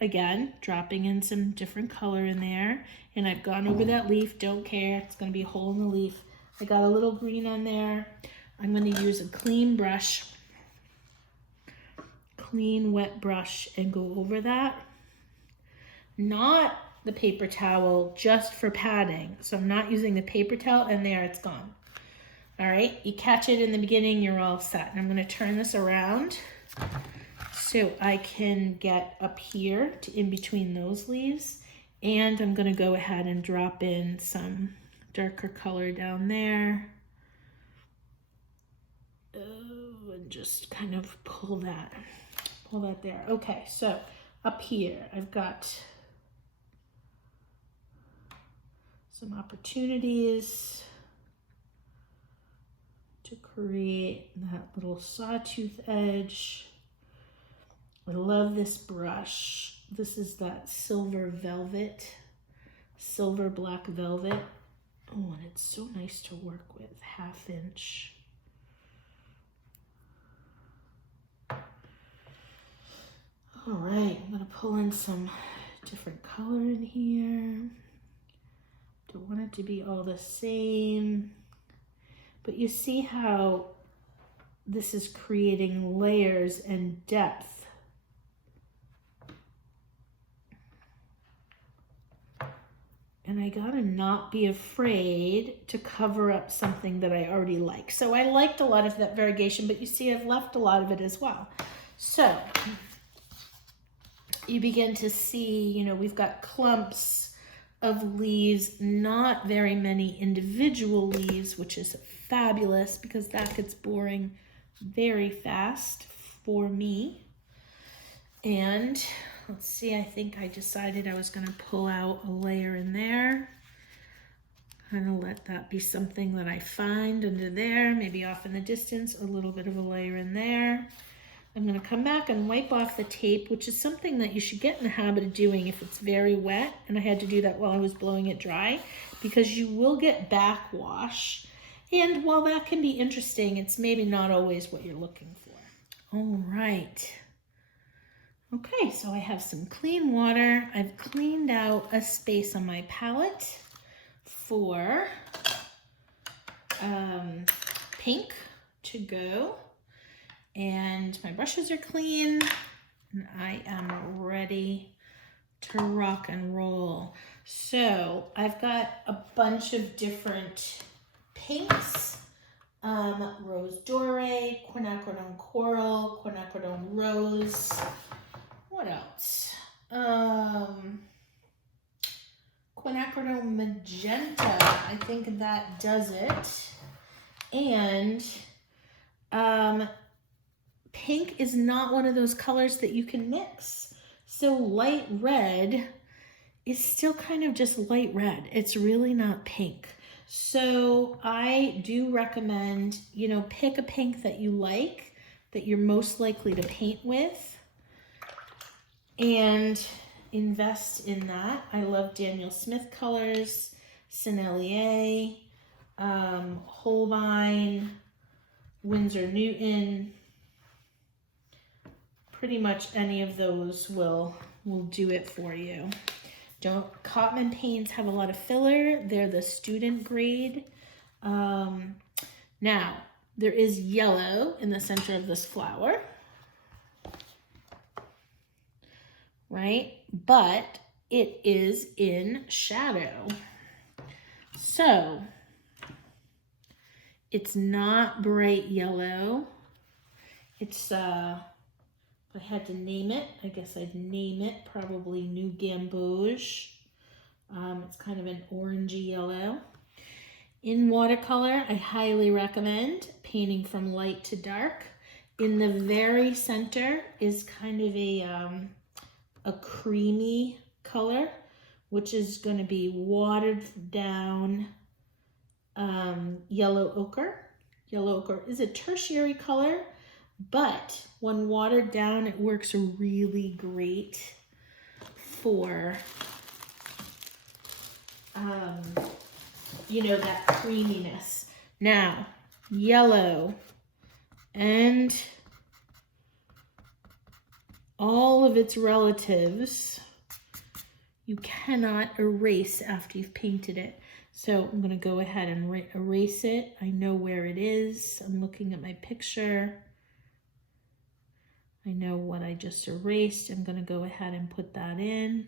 again, dropping in some different color in there. And I've gone over that leaf, don't care, it's gonna be a hole in the leaf. I got a little green on there. I'm gonna use a clean brush, clean wet brush, and go over that. Not the paper towel, just for padding. So I'm not using the paper towel, and there it's gone. All right, you catch it in the beginning, you're all set. And I'm gonna turn this around so I can get up here to in between those leaves. And I'm gonna go ahead and drop in some darker color down there. Oh, and just kind of pull that there. Okay, so up here, I've got some opportunities to create that little sawtooth edge. I love this brush. This is that silver black velvet. Oh, and it's so nice to work with, 1/2 inch. All right, I'm gonna pull in some different color in here. Don't want it to be all the same. But you see how this is creating layers and depth. And I gotta not be afraid to cover up something that I already like. So I liked a lot of that variegation, but you see I've left a lot of it as well. So you begin to see, you know, we've got clumps of leaves, not very many individual leaves, which is fabulous because that gets boring very fast for me. And let's see, I think I decided I was gonna pull out a layer in there. Kind of let that be something that I find under there, maybe off in the distance, a little bit of a layer in there. I'm gonna come back and wipe off the tape, which is something that you should get in the habit of doing if it's very wet. And I had to do that while I was blowing it dry because you will get backwash. And while that can be interesting, it's maybe not always what you're looking for. All right. Okay, so I have some clean water. I've cleaned out a space on my palette for pink to go. And my brushes are clean and I am ready to rock and roll. So I've got a bunch of different pinks, Rose Doré, Quinacridone Coral, Quinacridone Rose. What else? Quinacridone Magenta, I think that does it. And pink is not one of those colors that you can mix. So light red is still kind of just light red. It's really not pink. So I do recommend, you know, pick a pink that you like, that you're most likely to paint with, and invest in that. I love Daniel Smith colors, Sennelier, Holbein, Winsor Newton. Pretty much any of those will do it for you. Cotman paints have a lot of filler. They're the student grade. Now, there is yellow in the center of this flower, right? But it is in shadow. So it's not bright yellow. It's, if I had to name it, I guess I'd name it probably New Gamboge. It's kind of an orangey yellow. In watercolor, I highly recommend painting from light to dark. In the very center is kind of a creamy color, which is going to be watered down yellow ochre. Yellow ochre is a tertiary color, but when watered down, it works really great for, you know, that creaminess. Now, yellow and all of its relatives, you cannot erase after you've painted it. So I'm going to go ahead and erase it. I know where it is. I'm looking at my picture. I know what I just erased. I'm going to go ahead and put that in.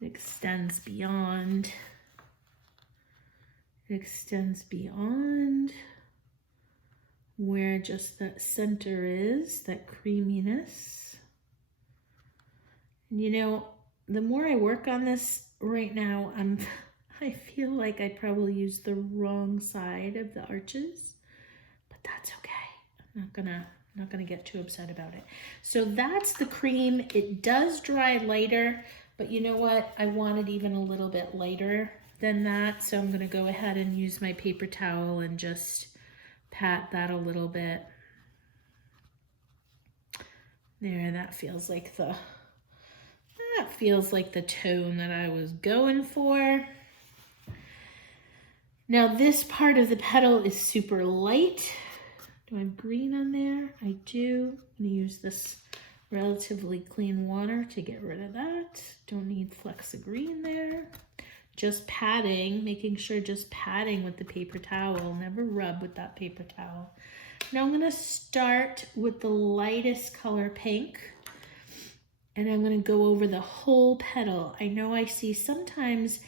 It extends beyond. It extends beyond where just that center is, that creaminess. And you know, the more I work on this right now, I feel like I probably used the wrong side of the arches, but that's okay. I'm not gonna get too upset about it. So that's the cream. It does dry lighter, but you know what? I want it even a little bit lighter than that. So I'm gonna go ahead and use my paper towel and just pat that a little bit. There, that feels like the tone that I was going for. Now this part of the petal is super light. Do I have green on there? I do. I'm gonna use this relatively clean water to get rid of that. Don't need flecks of green there. Just patting, making sure just patting with the paper towel. Never rub with that paper towel. Now I'm gonna start with the lightest color pink, and I'm gonna go over the whole petal. I know I see sometimes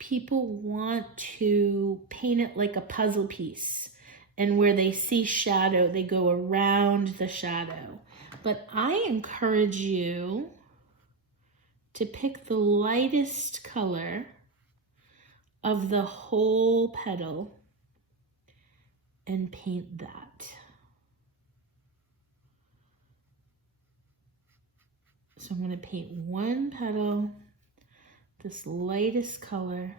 people want to paint it like a puzzle piece, and where they see shadow, they go around the shadow. But I encourage you to pick the lightest color of the whole petal and paint that. So I'm going to paint one petal, this lightest color.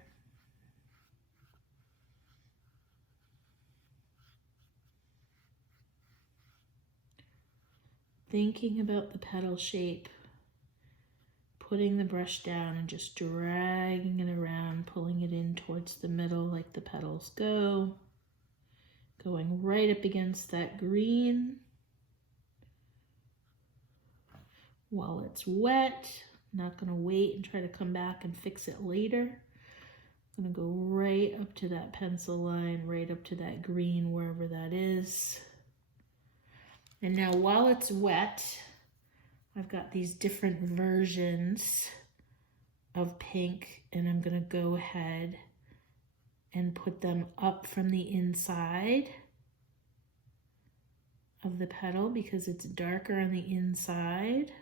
Thinking about the petal shape, putting the brush down and just dragging it around, pulling it in towards the middle like the petals go, going right up against that green. While it's wet, I'm not gonna wait and try to come back and fix it later. I'm gonna go right up to that pencil line, right up to that green, wherever that is. And now while it's wet, I've got these different versions of pink, and I'm gonna go ahead and put them up from the inside of the petal because it's darker on the inside,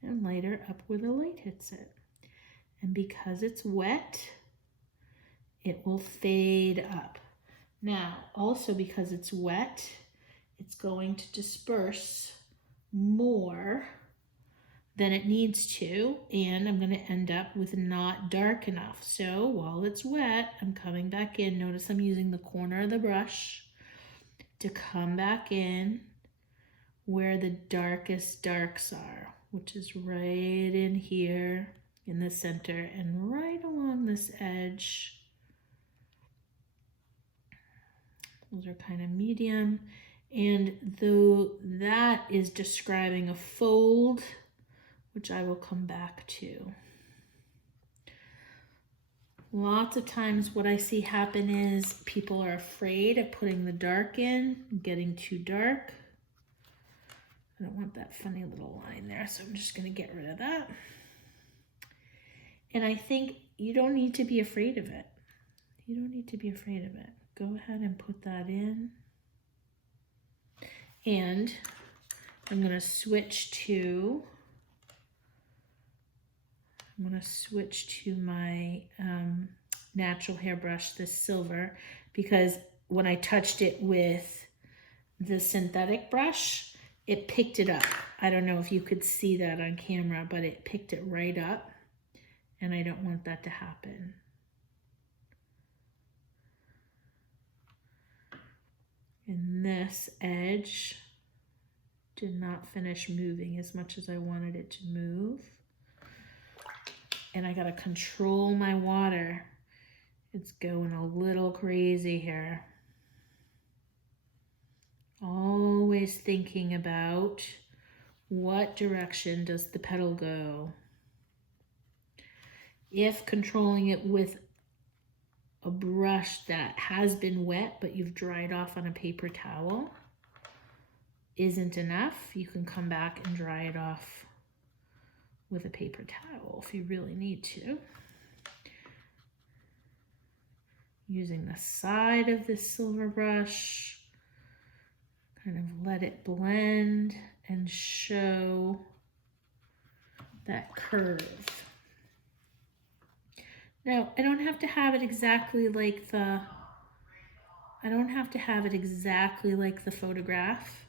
and lighter up where the light hits it. And because it's wet, it will fade up. Now, also because it's wet, it's going to disperse more than it needs to, and I'm going to end up with not dark enough. So while it's wet, I'm coming back in. Notice I'm using the corner of the brush to come back in where the darkest darks are, which is right in here in the center and right along this edge. Those are kind of medium. And though that is describing a fold, which I will come back to. Lots of times what I see happen is people are afraid of putting the dark in, getting too dark. I don't want that funny little line there, so I'm just going to get rid of that. And I think you don't need to be afraid of it. You don't need to be afraid of it. Go ahead and put that in. And I'm going to switch to my natural hairbrush, this silver, because when I touched it with the synthetic brush, it picked it up. I don't know if you could see that on camera, but it picked it right up, and I don't want that to happen. And this edge did not finish moving as much as I wanted it to move. And I gotta control my water. It's going a little crazy here. Always thinking about what direction does the petal go. If controlling it with a brush that has been wet but you've dried off on a paper towel isn't enough, you can come back and dry it off with a paper towel if you really need to. Using the side of this silver brush, kind of let it blend and show that curve. Now, I don't have to have it exactly like the photograph.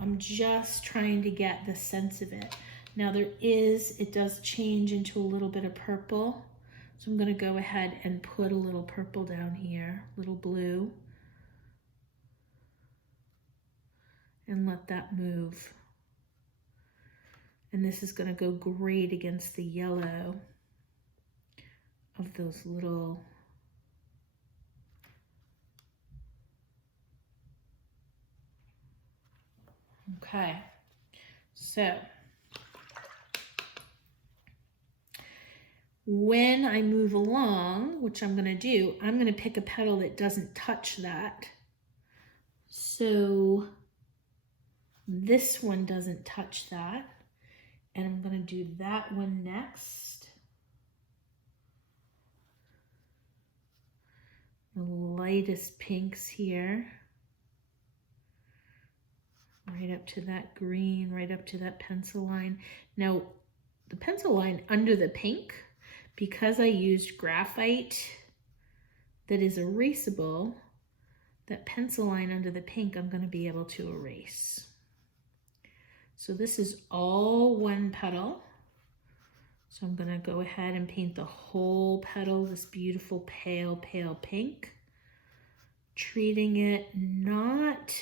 I'm just trying to get the sense of it. Now it does change into a little bit of purple. So I'm gonna go ahead and put a little purple down here, little blue, and let that move. And this is gonna go great against the yellow of those little okay, so when I move along, which I'm going to do, I'm going to pick a petal that doesn't touch that. So this one doesn't touch that, and I'm going to do that one next. The lightest pinks here. Right up to that green, right up to that pencil line. Now, the pencil line under the pink, because I used graphite that is erasable, that pencil line under the pink I'm going to be able to erase. So this is all one petal. So I'm going to go ahead and paint the whole petal this beautiful pale, pale pink, treating it not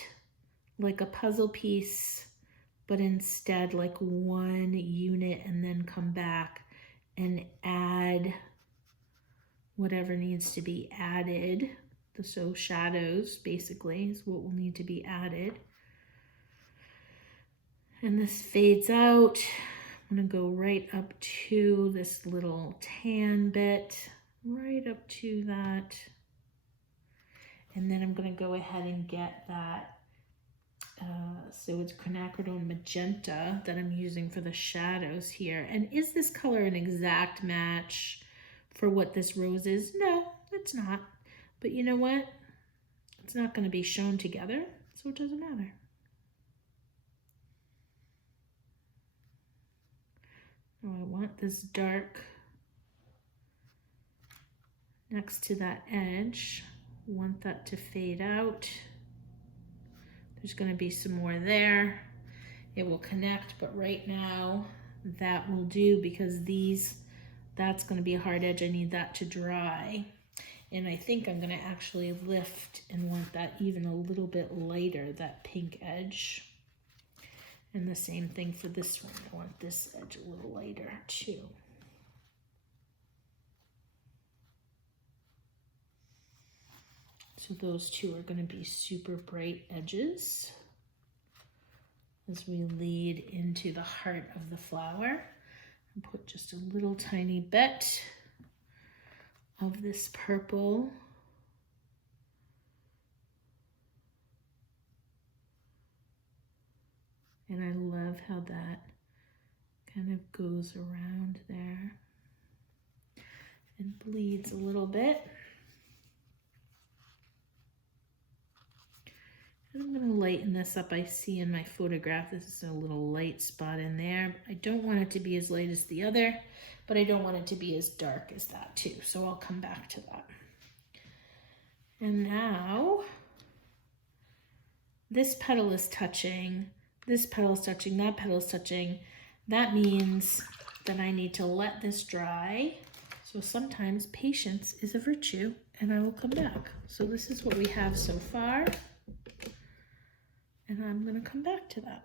like a puzzle piece, but instead like one unit, and then come back and add whatever needs to be added. So shadows basically is what will need to be added. And this fades out. I'm gonna go right up to this little tan bit, right up to that. And then I'm gonna go ahead and get that so it's quinacridone magenta that I'm using for the shadows here. And is this color an exact match for what this rose is? No, it's not. But you know what? It's not going to be shown together, so it doesn't matter. Now I want this dark next to that edge. I want that to fade out. There's going to be some more there. It will connect, but right now that will do, because that's going to be a hard edge. I need that to dry. And I think I'm going to actually lift and want that even a little bit lighter, that pink edge. And the same thing for this one. I want this edge a little lighter too. So those two are going to be super bright edges as we lead into the heart of the flower. And put just a little tiny bit of this purple. And I love how that kind of goes around there and bleeds a little bit. And I'm going to lighten this up. I see in my photograph, this is a little light spot in there. I don't want it to be as light as the other, but I don't want it to be as dark as that too. So I'll come back to that. And now this petal is touching, this petal is touching, that petal is touching. That means that I need to let this dry. So sometimes patience is a virtue, and I will come back. So this is what we have so far. And I'm going to come back to that.